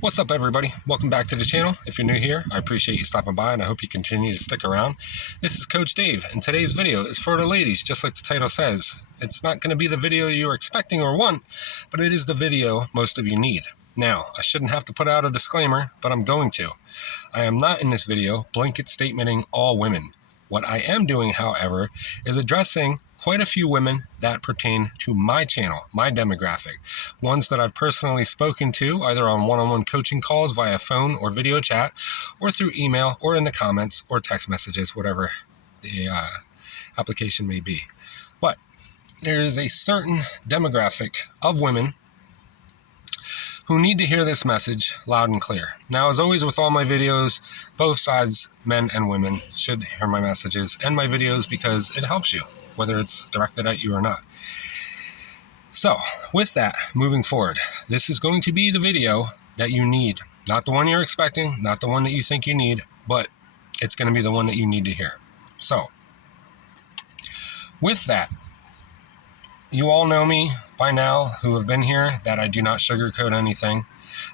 What's up, everybody? Welcome back to the channel. If you're new here, I appreciate you stopping by and I hope you continue to stick around. This is Coach Dave, and today's video is for the ladies, just like the title says. It's not going to be the video you're expecting or want, but it is the video most of you need. Now, I shouldn't have to put out a disclaimer, but I'm going to. I am not in this video blanket statementing all women. What I am doing, however, is addressing quite a few women that pertain to my channel, my demographic, ones that I've personally spoken to either on one-on-one coaching calls via phone or video chat, or through email, or in the comments or text messages, whatever the application may be. But there is a certain demographic of women who need to hear this message loud and clear. Now, as always with all my videos, both sides, men and women, should hear my messages and my videos because it helps you, whether it's directed at you or not. So, with that, moving forward, this is going to be the video that you need. Not the one you're expecting, not the one that you think you need, but it's going to be the one that you need to hear. So, with that, you all know me by now who have been here that I do not sugarcoat anything.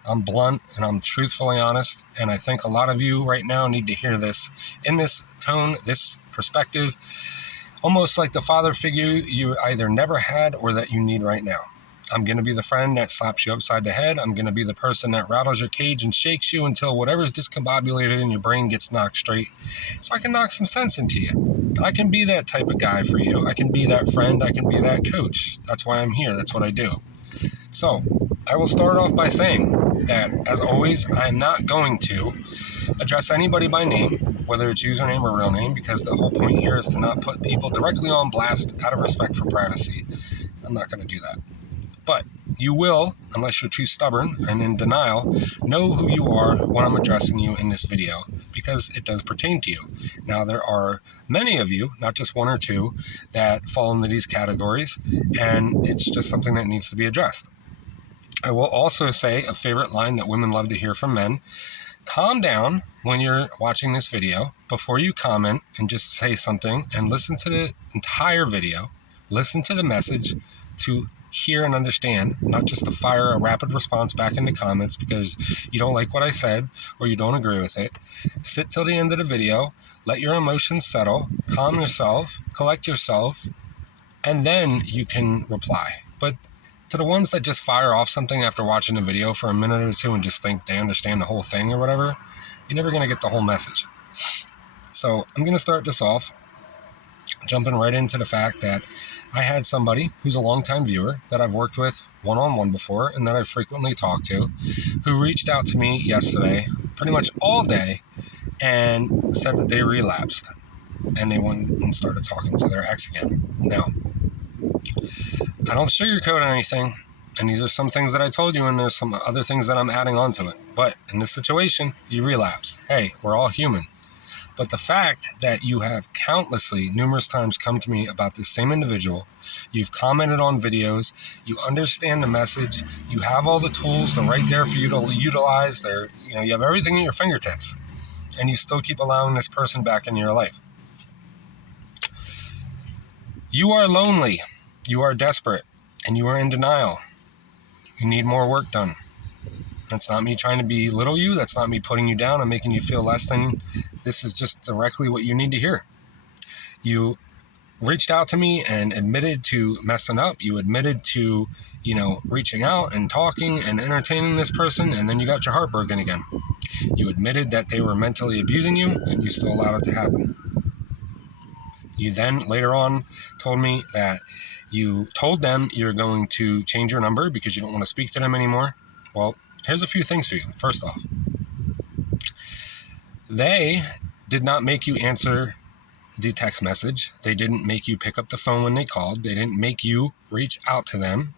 I'm blunt and I'm truthfully honest, and I think a lot of you right now need to hear this in this tone, this perspective, almost like the father figure you either never had or that you need right now. I'm going to be the friend that slaps you upside the head. I'm going to be the person that rattles your cage and shakes you until whatever's discombobulated in your brain gets knocked straight, so I can knock some sense into you. I can be that type of guy for you. I can be that friend. I can be that coach. That's why I'm here. That's what I do. So I will start off by saying that, as always, I'm not going to address anybody by name, whether it's username or real name, because the whole point here is to not put people directly on blast out of respect for privacy. I'm not going to do that. But you will, unless you're too stubborn and in denial, know who you are when I'm addressing you in this video, because it does pertain to you. Now, there are many of you, not just one or two, that fall into these categories, and it's just something that needs to be addressed. I will also say a favorite line that women love to hear from men: calm down when you're watching this video before you comment, and just say something and listen to the entire video, listen to the message to hear and understand, not just to fire a rapid response back in the comments because you don't like what I said or you don't agree with it. Sit till the end of the video, let your emotions settle, calm yourself, collect yourself, and then you can reply. But to the ones that just fire off something after watching the video for a minute or two and just think they understand the whole thing or whatever, you're never going to get the whole message. So I'm going to start this off jumping right into the fact that I had somebody who's a longtime viewer that I've worked with one-on-one before and that I frequently talk to, who reached out to me yesterday pretty much all day and said that they relapsed and they went and started talking to their ex again. Now, I don't sugarcoat anything, and these are some things that I told you, and there's some other things that I'm adding on to it. But in this situation, you relapsed. Hey, we're all human. But the fact that you have numerous times come to me about this same individual, you've commented on videos, you understand the message, you have all the tools, they're right there for you to utilize, you have everything at your fingertips, and you still keep allowing this person back into your life. You are lonely, you are desperate, and you are in denial. You need more work done. That's not me trying to belittle you. That's not me putting you down and making you feel less than. This is just directly what you need to hear. You reached out to me and admitted to messing up. You admitted to, reaching out and talking and entertaining this person, and then you got your heart broken again. You admitted that they were mentally abusing you, and you still allowed it to happen. You then later on told me that you told them you're going to change your number because you don't want to speak to them anymore. Well, here's a few things for you. First off, they did not make you answer the text message. They didn't make you pick up the phone when they called. They didn't make you reach out to them.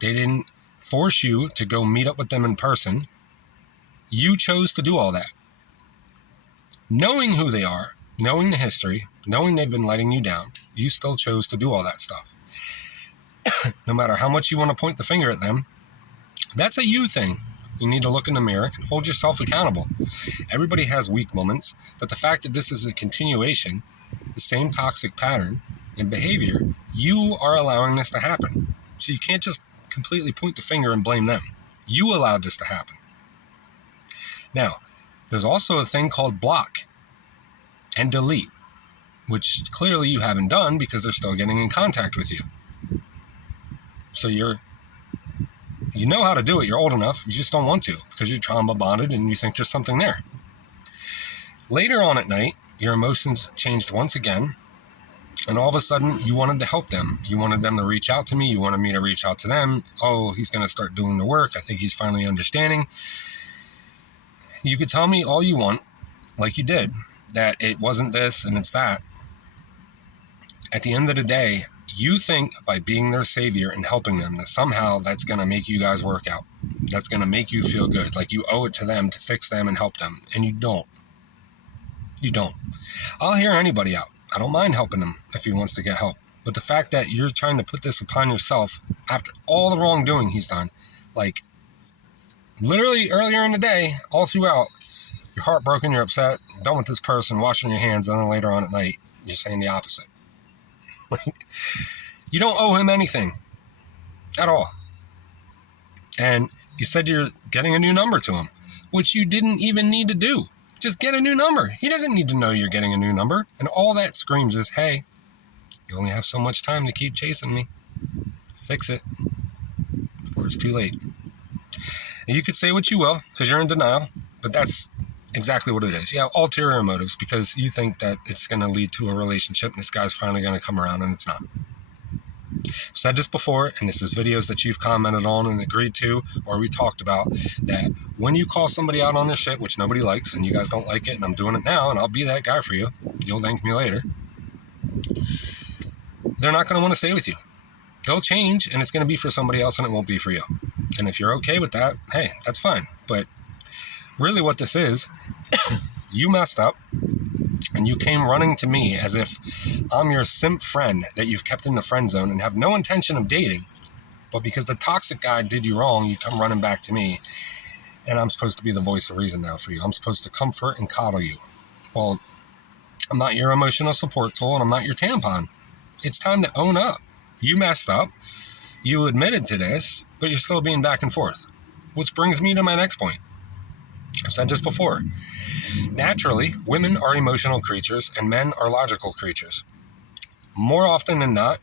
They didn't force you to go meet up with them in person. You chose to do all that. Knowing who they are, knowing the history, knowing they've been letting you down, you still chose to do all that stuff. No matter how much you want to point the finger at them, that's a you thing. You need to look in the mirror and hold yourself accountable. Everybody has weak moments, but the fact that this is a continuation, the same toxic pattern and behavior, you are allowing this to happen. So you can't just completely point the finger and blame them. You allowed this to happen. Now, there's also a thing called block and delete, which clearly you haven't done because they're still getting in contact with you. So you know how to do it. You're old enough. You just don't want to because you're trauma bonded and you think there's something there. Later on at night, your emotions changed once again. And all of a sudden, you wanted to help them. You wanted them to reach out to me. You wanted me to reach out to them. Oh, he's going to start doing the work. I think he's finally understanding. You could tell me all you want, like you did, that it wasn't this and it's that. At the end of the day, you think by being their savior and helping them that somehow that's going to make you guys work out. That's going to make you feel good. Like you owe it to them to fix them and help them. And you don't. You don't. I'll hear anybody out. I don't mind helping him if he wants to get help. But the fact that you're trying to put this upon yourself after all the wrongdoing he's done, like literally earlier in the day, all throughout, you're heartbroken, you're upset, done with this person, washing your hands, and then later on at night, you're saying the opposite. You don't owe him anything at all. And you said you're getting a new number to him, which you didn't even need to do. Just get a new number. He doesn't need to know you're getting a new number. And all that screams is, hey, you only have so much time to keep chasing me. Fix it before it's too late. And you could say what you will because you're in denial, but that's exactly what it is. You have ulterior motives because you think that it's going to lead to a relationship and this guy's finally going to come around, and it's not. I've said this before, and this is videos that you've commented on and agreed to, or we talked about, that when you call somebody out on their shit, which nobody likes, and you guys don't like it, and I'm doing it now, and I'll be that guy for you. You'll thank me later. They're not going to want to stay with you. They'll change, and it's going to be for somebody else, and it won't be for you. And if you're okay with that, hey, that's fine. But really what this is, you messed up, and you came running to me as if I'm your simp friend that you've kept in the friend zone and have no intention of dating. But because the toxic guy did you wrong, you come running back to me. And I'm supposed to be the voice of reason now for you. I'm supposed to comfort and coddle you. Well, I'm not your emotional support tool, and I'm not your tampon. It's time to own up. You messed up. You admitted to this, but you're still being back and forth. Which brings me to my next point. I've said this before. Naturally, women are emotional creatures and men are logical creatures. More often than not,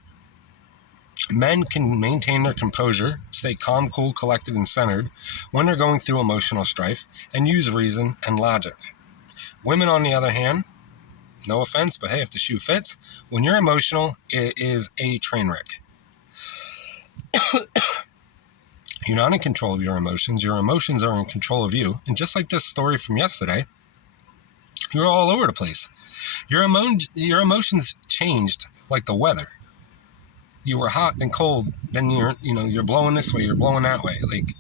men can maintain their composure, stay calm, cool, collected, and centered when they're going through emotional strife and use reason and logic. Women, on the other hand, no offense, but hey, if the shoe fits, when you're emotional, it is a train wreck. You're not in control of your emotions are in control of you. And just like this story from yesterday, you're all over the place. Your emotions changed like the weather. You were hot, then cold, then you're blowing this way, you're blowing that way. Like,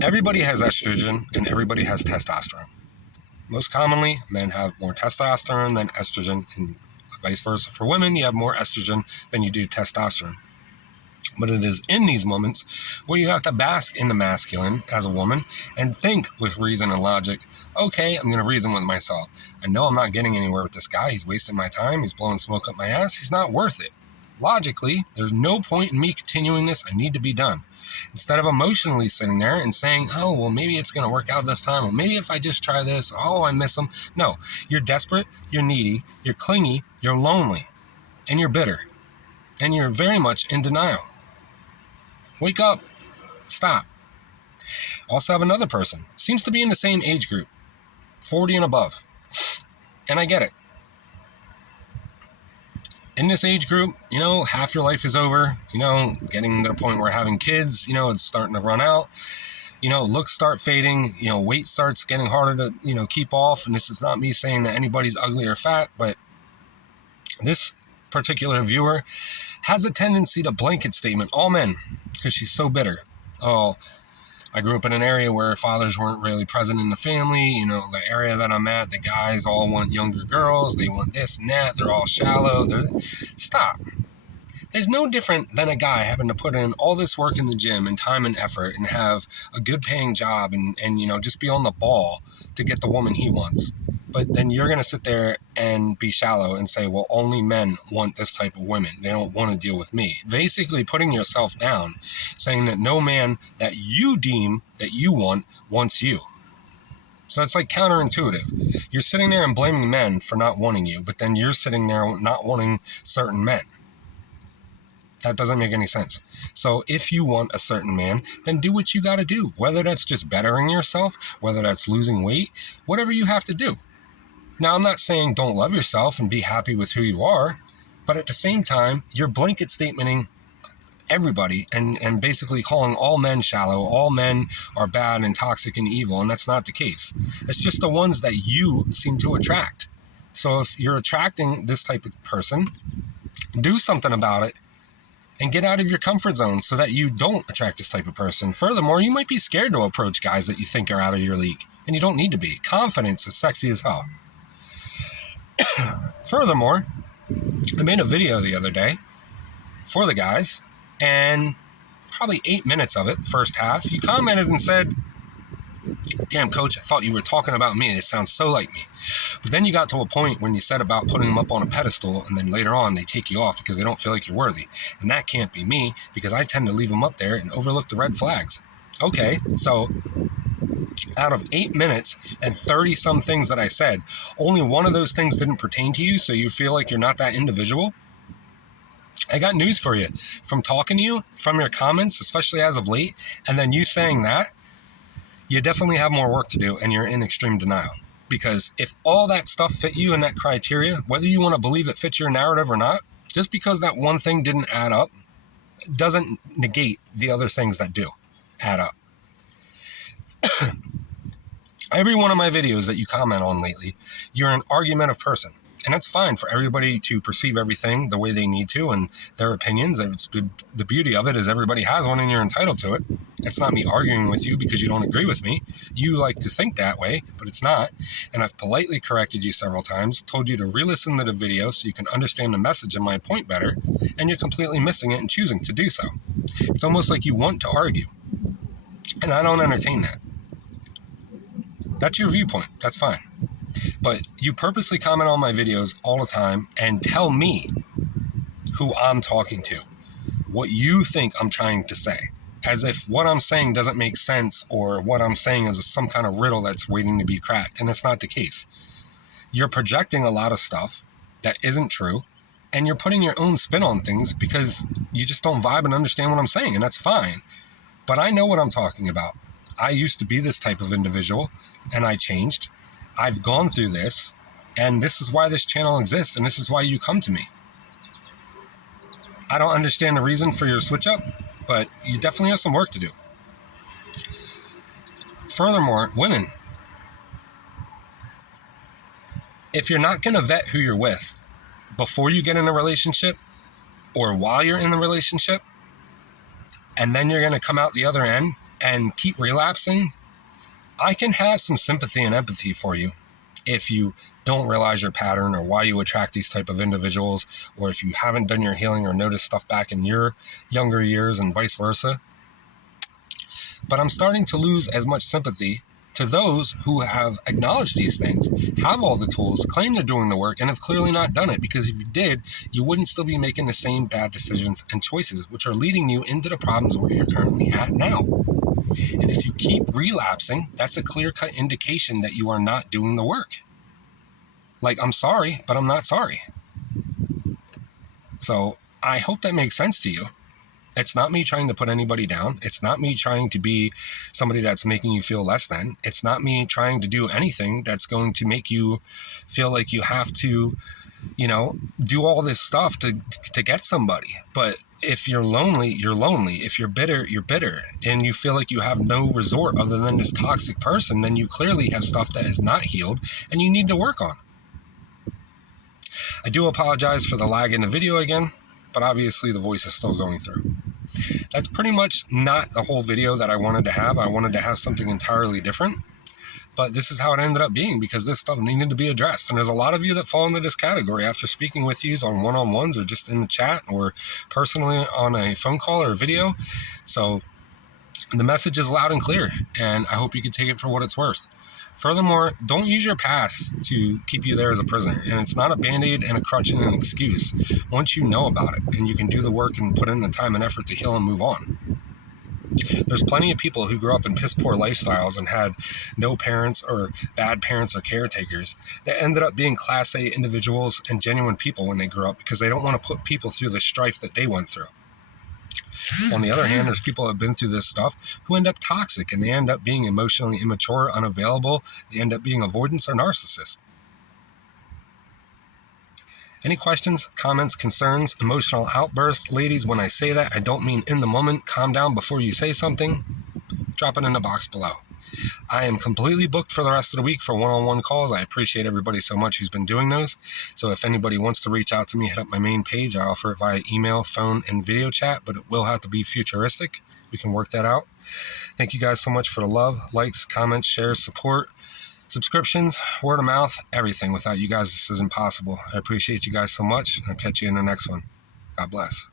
everybody has estrogen and everybody has testosterone. Most commonly, men have more testosterone than estrogen, and vice versa. For women, you have more estrogen than you do testosterone. But it is in these moments where you have to bask in the masculine as a woman and think with reason and logic. Okay, I'm going to reason with myself. I know I'm not getting anywhere with this guy. He's wasting my time. He's blowing smoke up my ass. He's not worth it. Logically, there's no point in me continuing this. I need to be done. Instead of emotionally sitting there and saying, oh, well, maybe it's going to work out this time. Or maybe if I just try this, oh, I miss him. No, you're desperate. You're needy. You're clingy. You're lonely. And you're bitter. And you're very much in denial. Wake up. Stop. Also have another person. Seems to be in the same age group. 40 and above. And I get it. In this age group, half your life is over. Getting to the point where having kids, it's starting to run out. Looks start fading. Weight starts getting harder to, keep off. And this is not me saying that anybody's ugly or fat, but this particular viewer has a tendency to blanket statement all men because she's so bitter. Oh, I grew up in an area where fathers weren't really present in the family. The area that I'm at, the guys all want younger girls. They want this and that. They're all shallow. Stop. There's no different than a guy having to put in all this work in the gym and time and effort and have a good paying job and just be on the ball to get the woman he wants. But then you're going to sit there and be shallow and say, well, only men want this type of women. They don't want to deal with me. Basically putting yourself down, saying that no man that you deem that you want wants you. So it's like counterintuitive. You're sitting there and blaming men for not wanting you, but then you're sitting there not wanting certain men. That doesn't make any sense. So if you want a certain man, then do what you got to do. Whether that's just bettering yourself, whether that's losing weight, whatever you have to do. Now, I'm not saying don't love yourself and be happy with who you are, but at the same time, you're blanket statementing everybody and basically calling all men shallow, all men are bad and toxic and evil, and that's not the case. It's just the ones that you seem to attract. So if you're attracting this type of person, do something about it and get out of your comfort zone so that you don't attract this type of person. Furthermore, you might be scared to approach guys that you think are out of your league, and you don't need to be. Confidence is sexy as hell. Furthermore, I made a video the other day for the guys, and probably 8 minutes of it, first half, you commented and said, damn, coach, I thought you were talking about me. This sounds so like me. But then you got to a point when you said about putting them up on a pedestal, and then later on they take you off because they don't feel like you're worthy. And that can't be me, because I tend to leave them up there and overlook the red flags. Okay, so out of 8 minutes and 30 some things that I said, only one of those things didn't pertain to you, so you feel like you're not that individual? I got news for you. From talking to you, from your comments, especially as of late, and then you saying that, you definitely have more work to do, and you're in extreme denial. Because if all that stuff fit you in that criteria, whether you want to believe it fits your narrative or not, just because that one thing didn't add up doesn't negate the other things that do add up. Every one of my videos that you comment on lately, you're an argumentative person. And that's fine for everybody to perceive everything the way they need to and their opinions. The beauty of it is everybody has one and you're entitled to it. It's not me arguing with you because you don't agree with me. You like to think that way, but it's not. And I've politely corrected you several times, told you to re-listen to the video so you can understand the message and my point better, and you're completely missing it and choosing to do so. It's almost like you want to argue. And I don't entertain that. That's your viewpoint. That's fine. But you purposely comment on my videos all the time and tell me who I'm talking to, what you think I'm trying to say, as if what I'm saying doesn't make sense or what I'm saying is some kind of riddle that's waiting to be cracked. And it's not the case. You're projecting a lot of stuff that isn't true, and you're putting your own spin on things because you just don't vibe and understand what I'm saying, and that's fine. But I know what I'm talking about. I used to be this type of individual, and I changed. I've gone through this, and this is why this channel exists, and this is why you come to me. I don't understand the reason for your switch up, but you definitely have some work to do. Furthermore, women, if you're not going to vet who you're with before you get in a relationship or while you're in the relationship, and then you're going to come out the other end and keep relapsing, I can have some sympathy and empathy for you if you don't realize your pattern or why you attract these type of individuals, or if you haven't done your healing or noticed stuff back in your younger years and vice versa. But I'm starting to lose as much sympathy to those who have acknowledged these things, have all the tools, claim they're doing the work, and have clearly not done it, because if you did, you wouldn't still be making the same bad decisions and choices, which are leading you into the problems where you're currently at now. And if you keep relapsing, that's a clear-cut indication that you are not doing the work. Like, I'm sorry, but I'm not sorry. So I hope that makes sense to you. It's not me trying to put anybody down. It's not me trying to be somebody that's making you feel less than. It's not me trying to do anything that's going to make you feel like you have to, do all this stuff to get somebody. But if you're lonely, you're lonely. If you're bitter, you're bitter. And you feel like you have no resort other than this toxic person, then you clearly have stuff that is not healed and you need to work on. I do apologize for the lag in the video again, but obviously the voice is still going through. That's pretty much not the whole video that I wanted to have. I wanted to have something entirely different, but this is how it ended up being because this stuff needed to be addressed. And there's a lot of you that fall into this category after speaking with you on one-on-ones or just in the chat or personally on a phone call or a video. So The message is loud and clear, and I hope you can take it for what it's worth. Furthermore, don't use your past to keep you there as a prisoner. And it's not a band-aid and a crutch and an excuse once you know about it and you can do the work and put in the time and effort to heal and move on. There's plenty of people who grew up in piss poor lifestyles and had no parents or bad parents or caretakers that ended up being Class A individuals and genuine people when they grew up because they don't want to put people through the strife that they went through. On the other hand, there's people who have been through this stuff who end up toxic and they end up being emotionally immature, unavailable, they end up being avoidants or narcissists. Any questions, comments, concerns, emotional outbursts? Ladies, when I say that, I don't mean in the moment. Calm down before you say something. Drop it in the box below. I am completely booked for the rest of the week for one-on-one calls. I appreciate everybody so much who's been doing those. So if anybody wants to reach out to me, hit up my main page. I offer it via email, phone, and video chat, but it will have to be futuristic. We can work that out. Thank you guys so much for the love, likes, comments, shares, support, subscriptions, word of mouth, everything. Without you guys, this isn't possible. I appreciate you guys so much. I'll catch you in the next one. God bless.